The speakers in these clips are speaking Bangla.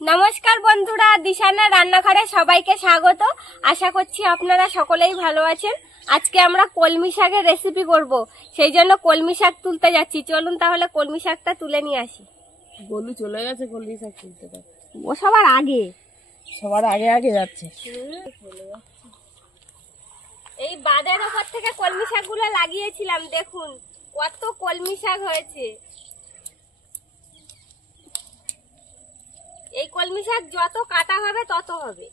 নমস্কার বন্ধুরা, দিশানা রান্নাঘরে সবাইকে স্বাগত। আশা করছি আপনারা সকলেই ভালো আছেন। আজকে আমরা কলমি শাকের রেসিপি করব, সেই জন্য কলমি শাক তুলতে যাচ্ছি। চলুন তাহলে কলমি শাকটা তুলে নিয়ে আসি। গলু চলে গেছে কলমি শাক তুলতে, ও সবার আগে আগে যাচ্ছে। এই বাঁধের ওপর থেকে কলমি শাকগুলো লাগিয়েছিলাম, দেখুন কত কলমি শাক হয়েছে। এই কলমি শাক যত কাটা হবে তত হবে।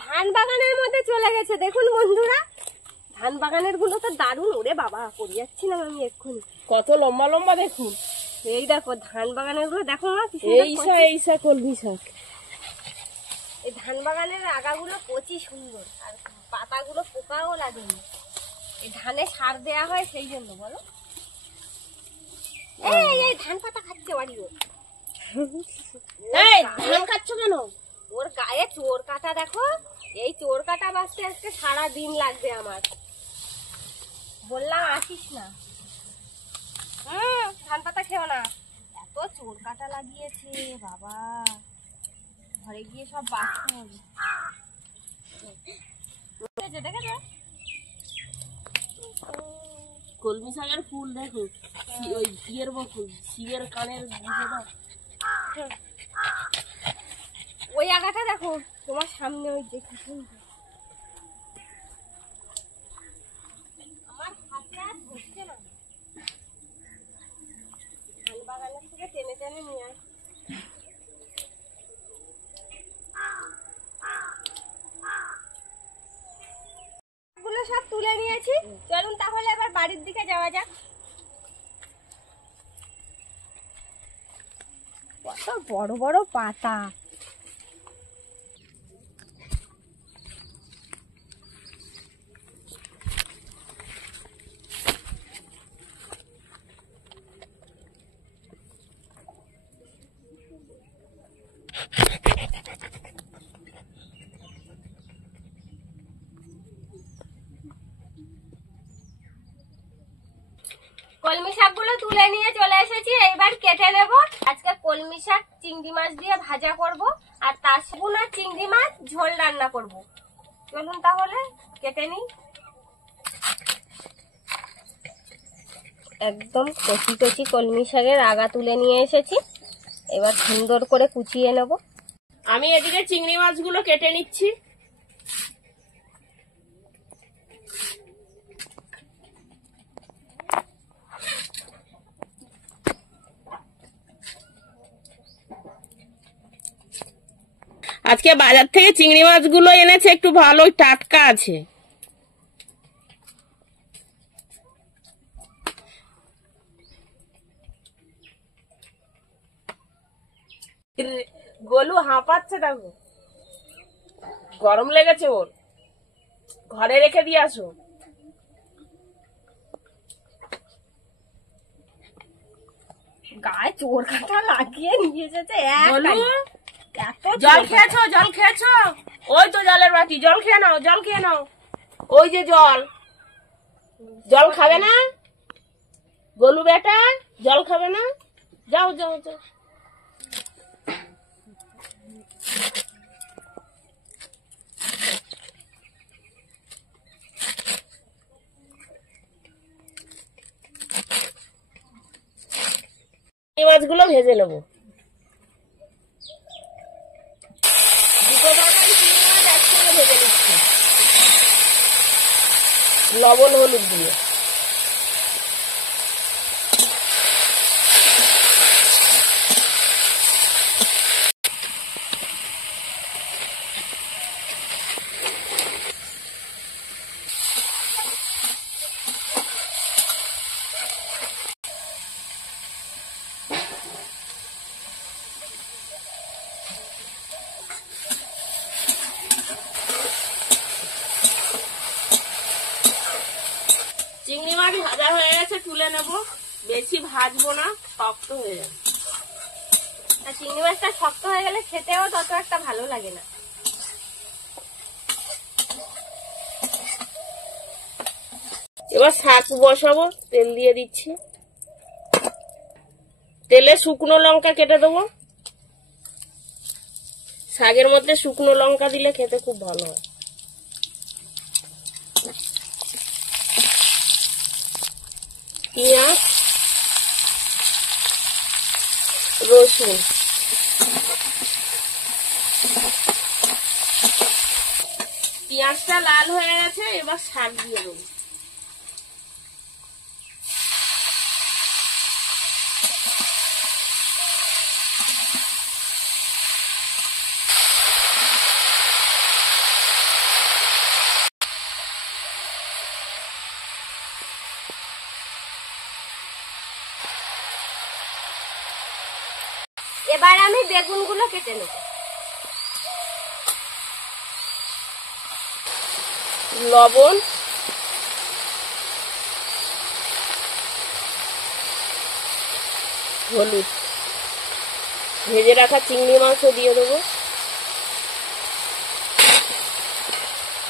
ধান বাগানের মধ্যে চলে গেছে, দেখুন বন্ধুরা, ধান বাগানের গুলো তো দারুণ। ওরে বাবা, পড়ে যাচ্ছিলাম আমি এক্ষুনি। কত লম্বা লম্বা দেখুন। এই দেখো ধান বাগানের গুলো, দেখো না এই কলমি শাক। এই ধান বাগানের আগাগুলো কচি সুন্দর, আর পাতাগুলো পোকাও লাগেনি। এই ধানে সার দেয়া হয় সেই জন্য, বলো। এই ধান পাতা খাচ্ছে বাড়ি। ধান খাচ্ছ কেন? ওর গায়ে চোর কাটা দেখো। এই চোর কাটা বাঁচতে আজকে সারা দিন লাগবে আমার। বললাম আসিস না। ধান পাতা খেও না। এত চোর কাটা লাগিয়েছে বাবা, ঘরে গিয়ে সব বাঁচতে হবে। দেখেছো কলমি শাকের ফুল দেখো, ওই ইয়ের মতো শিবের কানের। ওই আগাটা দেখো তোমার সামনে, ওই যে কি সুন্দর। আমার হাতটা ধরছে না। ধান বাগানের থেকে টেনে টেনে নিয়ে আসি। গুলো সব তুলে নিয়েছি, চলুন তাহলে এবার বাড়ির দিকে যাওয়া যাক। কত বড় বড় পাতা। কলমি শাকগুলো তুলে নিয়ে চলে এসেছি, এইবার কেটে নেব। আজকে কলমি শাক চিংড়ি মাছ দিয়ে ভাজা করব, আর তার সাথে চিংড়ি মাছ ঝোল রান্না করব। চলুন তাহলে কেটে নিই। একদম কচি কচি কলমি শাকের আগা তুলে নিয়ে এসেছি, এবার সুন্দর করে কুচিয়ে নেব। আমি এদিকে চিংড়ি মাছগুলো কেটে নিচ্ছি। আজকে বাজার থেকে চিংড়ি মাছগুলো এনেছে, একটু ভালোই টাটকা আছে। গলু হাঁপাচ্ছে, দেখো গরম লেগেছে ওর। ঘরে রেখে দিয়ে আসো। গায়ে চোর কাটা লাগিয়ে নিয়ে এসেছে। জল খেয়েছো? জল খেয়েছো? ওই তো জলের বাটি, জল খেয়ে নাও, জল খেয়ে নাও। ওই যে জল। জল খাবে না গলু বেটা? জল খাবে না? যাও যাও যাও। এই মাছগুলো ভেজে নেবো। দুটো তরকারি চিংড়ি মাছ একসঙ্গে ভেজে নিচ্ছি, লবণ হলুদ দিয়ে। চিংড়ি মাছ ভাজা হয়ে গেছে, তুলে নেব। বেশি ভাজবো না, শক্ত হয়ে যাবে। চিংড়ি মাছটা শক্ত হয়ে গেলে খেতেও তত একটা ভালো লাগে না। এবার শাক বসাবো, তেল দিয়ে দিচ্ছি। তেলে শুকনো লঙ্কা কেটে দেবো। শাকের মধ্যে শুকনো লঙ্কা দিলে খেতে খুব ভালো হয়। পেঁয়াজ, রসুন, পেঁয়াজটা লাল হয়ে গেছে, এবার শাক দিয়ে দেবো। এবার আমি বেগুনগুলো কেটে নেব। লবণ, হলুদ, ভেজে রাখা চিংড়ি মাছও দিয়ে দেবো।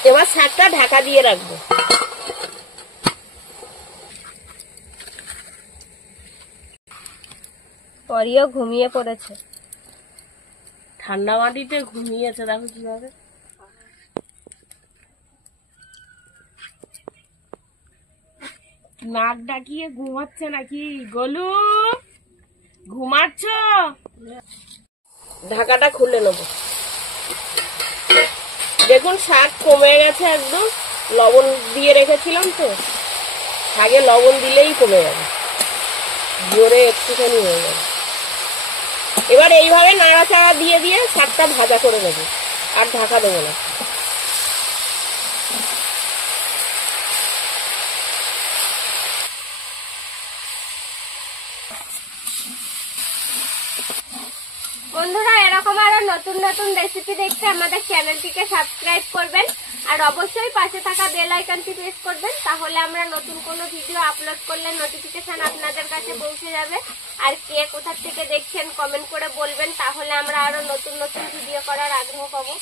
এবার শাকটা ঢাকা দিয়ে রাখবো। পরিও ঘুমিয়ে পড়েছে। ঠান্ডা মাটিতে ঘুমিয়েছে, দেখো কিভাবে। নাক ডাকিয়ে ঘুমাচ্ছে নাকি? গোলু, ঘুমাচ্ছ? ঢাকাটা খুলে নেব। দেখুন শাক কমে গেছে একদম, লবণ দিয়ে রেখেছিলাম তো, শাকে লবণ দিলেই কমে যাবে, জোরে একটুখানি হয়ে যাবে। এবার এইভাবে নাড়াচাড়া দিয়ে দিয়ে শাকটা ভাজা করে নেব, আর ঢাকা দেবো না। বন্ধুরা, এরকম আরো নতুন নতুন রেসিপি দেখতে আমাদের চ্যানেলটিকে সাবস্ক্রাইব করবেন, আর অবশ্যই পাশে থাকা বেল আইকনটি প্রেস করবেন, তাহলে আমরা নতুন কোনো ভিডিও আপলোড করলে নোটিফিকেশন আপনাদের কাছে পৌঁছে যাবে। আর কে কোথা থেকে দেখছেন কমেন্ট করে বলবেন, তাহলে আমরা আরো নতুন নতুন ভিডিও করার আগ্রহ পাবো।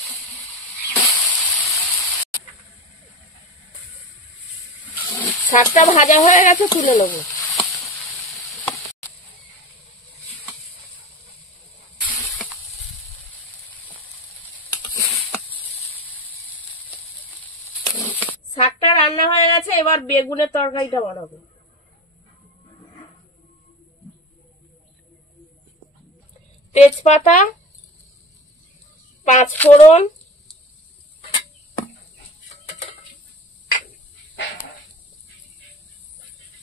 শাকটা ভাজা হয়ে গেছে, তুলে নেবো। শাকটা রান্না হয়ে গেছে, এবার বেগুনের তরকারিটা বানাবো। তেজপাতা, পাঁচফোড়ন,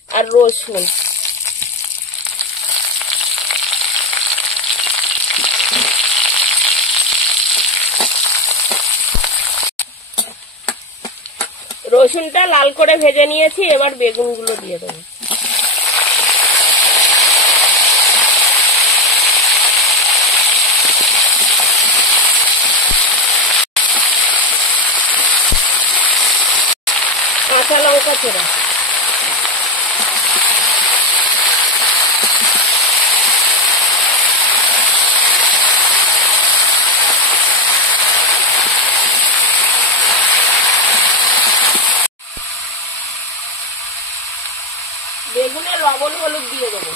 আর রসুন। রসুনটা লাল করে ভেজে নিয়েছি, এবার বেগুনগুলো দিয়ে দেবো। কাঁচা লঙ্কা ছেড়া, বেগুনে লবণ হলুদ দিয়ে দেবো।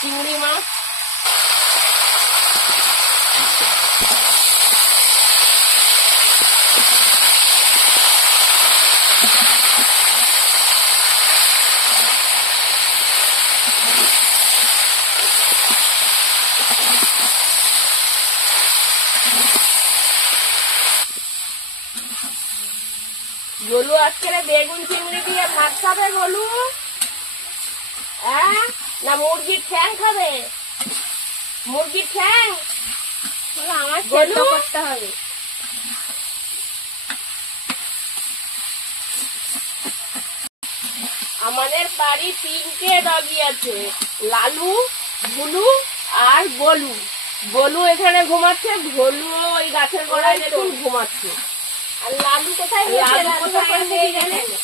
চিংড়ি মাছ, গোলু আজকে বেগুন চিংড়ি দিয়ে ভাত খাবে। গোলু, হ্যাঁ না মুরগির ঠ্যাং খাবে? মুরগির ঠ্যাং আমার সেদ্ধ করতে হবে। আমাদের বাড়ি 3টে ডগি আছে, লালু, ভুলু আর গোলু। গোলু এখানে ঘুমাচ্ছে, ভোলু ওই গাছের গোড়ায় দেখুন ঘুমাচ্ছে। আর লালু কোথায় গেছে?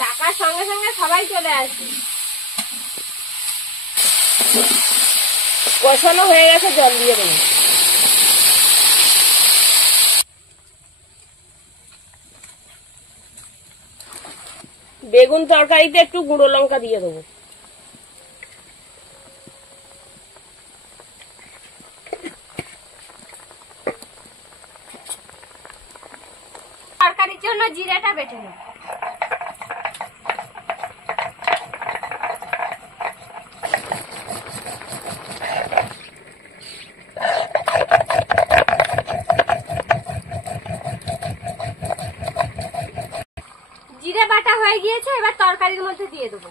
ডাকার সঙ্গে সঙ্গে সবাই চলে আসে। কষানো হয়ে গেছে, জল দিয়ে দেবো। বেগুন তরকারিতে একটু গুঁড়ো লঙ্কা দিয়ে দেবো। তরকারির জন্য জিরাটা বেটে নেব। জিরে বাটা হয়ে গিয়েছে, এবার তরকারির মধ্যে দিয়ে দেবো।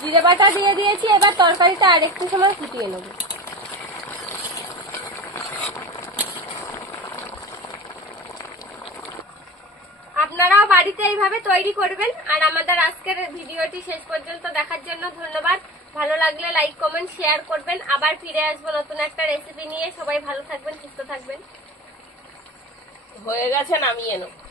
জিরে বাটা দিয়ে দিয়েছি, এবার তরকারিটা আরেকটু সময় ফুটিয়ে নেব। আপনারাও বাড়িতে এইভাবে তৈরি করবেন। আর আমাদের আজকের ভিডিওটি শেষ পর্যন্ত দেখার জন্য ধন্যবাদ। ভালো লাগলে লাইক কমেন্ট শেয়ার করবেন। আবার ফিরে আসবো নতুন একটা রেসিপি নিয়ে। সবাই ভালো থাকবেন, সুস্থ থাকবেন। হয়ে গেছে, নামিয়ে নাও।